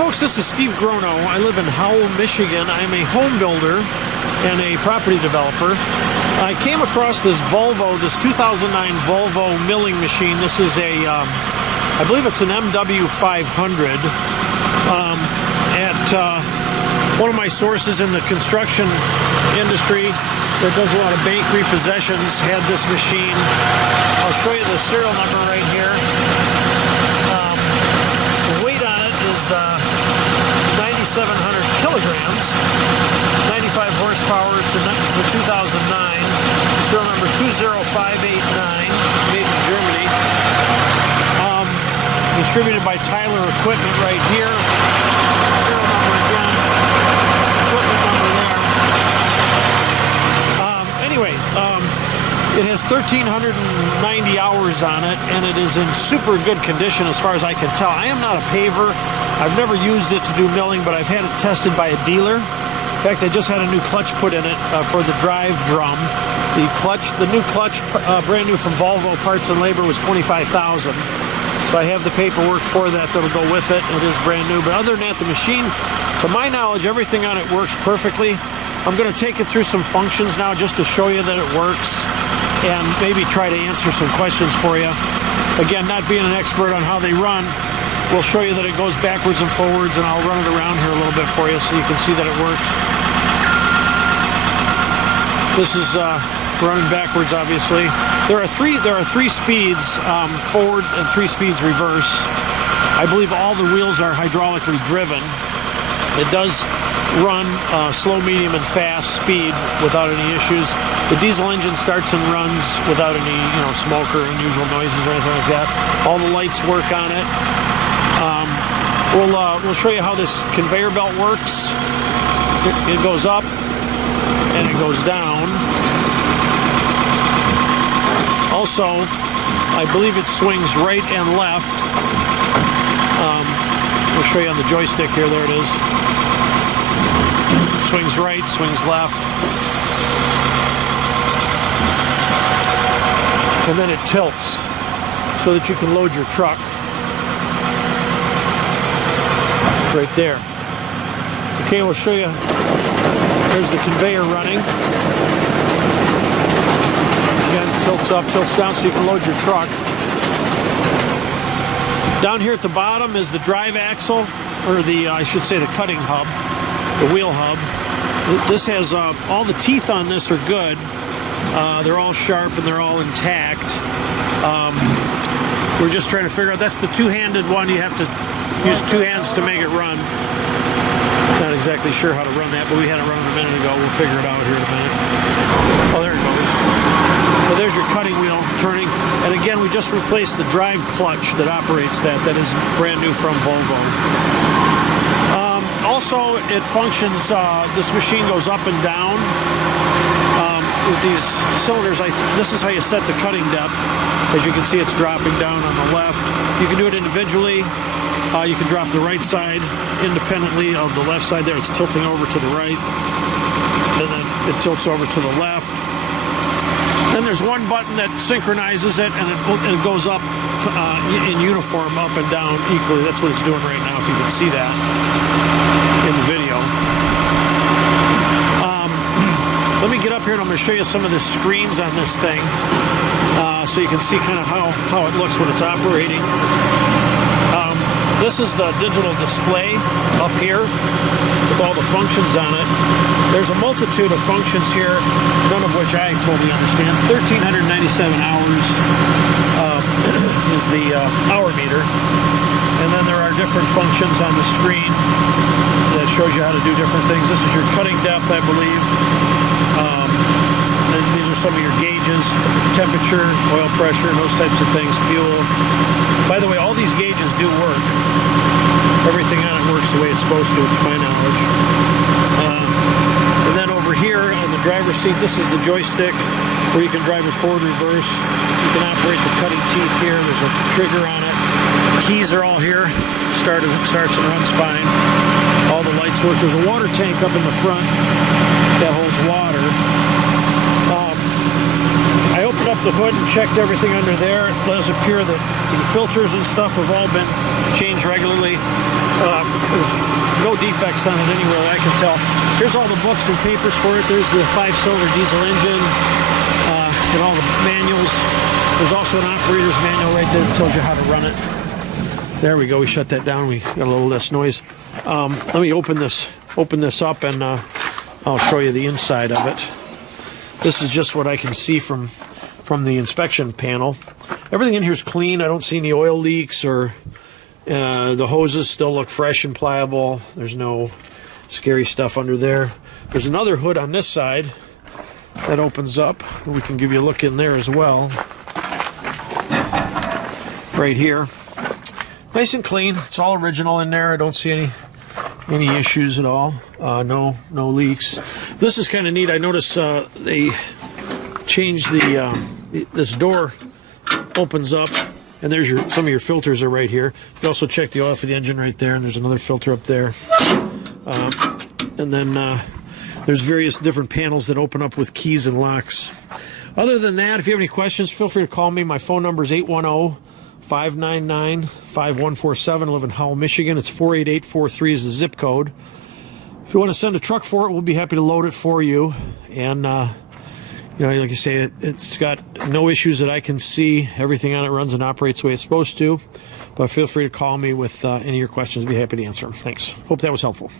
folks, this is Steve Grono. I live in Howell, Michigan. I'm a home builder and a property developer. I came across this VOLVO, this 2009 Volvo milling machine. This is a, I believe it's an MW500. At one of my sources in the construction industry that does a lot of bank repossessions had this machine. I'll show you the serial number right here. The weight on it is 9,700 kilograms, 95 horsepower. It's a 2009. Serial number 20589, made in Germany. Distributed by Tyler Equipment right here. Serial number again. Equipment number there. It has 1,390 hours on it, and it is in super good condition as far as I can tell. I am not a paver. I've never used it to do milling, but I've had it tested by a dealer. In fact, I just had a new clutch put in it for the drive drum. The new clutch, brand new from Volvo Parts and Labor, was $25,000. So I have the paperwork for that that'll go with it. It is brand new. But other than that, the machine, to my knowledge, everything on it works perfectly. I'm going to take it through some functions now just to show you that it works and maybe try to answer some questions for you. Again, not being an expert on how they run, we'll show you that it goes backwards and forwards, and I'll run it around here a little bit for you so you can see that it works. This is running backwards, obviously. There are three speeds forward and 3 speeds reverse. I believe all the wheels are hydraulically driven. It does run slow, medium, and fast speed without any issues. The diesel engine starts and runs without any, smoke or unusual noises or anything like that. All the lights work on it. We'll show you how this conveyor belt works. It goes up and it goes down. Also, I believe it swings right and left. We'll show you on the joystick here. There it is. Swings right, swings left. And then it tilts so that you can load your truck. Right there. Okay, we'll show you. There's the conveyor running. Again, tilts up, tilts down so you can load your truck. Down here at the bottom is the drive axle, or I should say the cutting hub, the wheel hub. This has all the teeth on this are good. They're all sharp and they're all intact. We're just trying to figure out, that's the two-handed one. You have to use 2 hands to make it run. Not exactly sure how to run that, but we had it running a minute ago. We'll figure it out here in a minute. Oh, there it goes. So there's your cutting wheel turning. And again, we just replaced the drive clutch that operates that. That is brand new from Volvo. Also, it functions, this machine goes up and down with these cylinders. This is how you set the cutting depth. As you can see, it's dropping down on the left. You can do it individually. You can drop the right side independently of the left side there. It's tilting over to the right. And then it tilts over to the left. Then there's one button that synchronizes it, and it goes up in uniform, up and down equally. That's what it's doing right now, if you can see that in the video. Let me get up here and I'm going to show you some of the screens on this thing so you can see kind of how it looks when it's operating. This is the digital display up here with all the functions on it. There's a multitude of functions here, none of which I totally understand. 1,397 hours is the hour meter. And then there are different functions on the screen that shows you how to do different things. This is your cutting depth, I believe. And these are some of your gauges, temperature, oil pressure, those types of things, fuel. By the way, all these gauges do work. Everything on it works the way it's supposed to, to my knowledge. And then over here on the driver's seat, this is the joystick where you can drive it forward, reverse. You can operate the cutting teeth here. There's a trigger on it. Keys are all here. Starts and runs fine. All the lights work. There's a water tank up in the front that holds water. I opened up the hood and checked everything under there. It does appear that the filters and stuff have all been changed regularly. defects on it anywhere that I can tell. Here's all the books and papers for it. There's the 5-cylinder diesel engine and all the manuals. There's also an operator's manual right there that tells you how to run it. There we go. We shut that down. We got a little less noise. Let me open this up, and I'll show you the inside of it. This is just what I can see from the inspection panel. Everything in here is clean. I don't see any oil leaks, or the hoses still look fresh and pliable. There's no scary stuff under there. There's another hood on this side that opens up. We can give you a look in there as well. Right here. Nice and clean. It's all original in there. I don't see any issues at all. No leaks. This is kind of neat. I noticed they changed this door opens up, and there's some of your filters are right here. You can also check the oil for the engine right there, and there's another filter up there. And then there's various different panels that open up with keys and locks. Other than that, if you have any questions, feel free to call me. My phone number is 810-599-5147. I live in Howell, Michigan. It's 48843 is the zip code. If you want to send a truck for it, we'll be happy to load it for you. And you know, like I say, it's got no issues that I can see. Everything on it runs and operates the way it's supposed to. But feel free to call me with any of your questions. I'd be happy to answer them. Thanks. Hope that was helpful.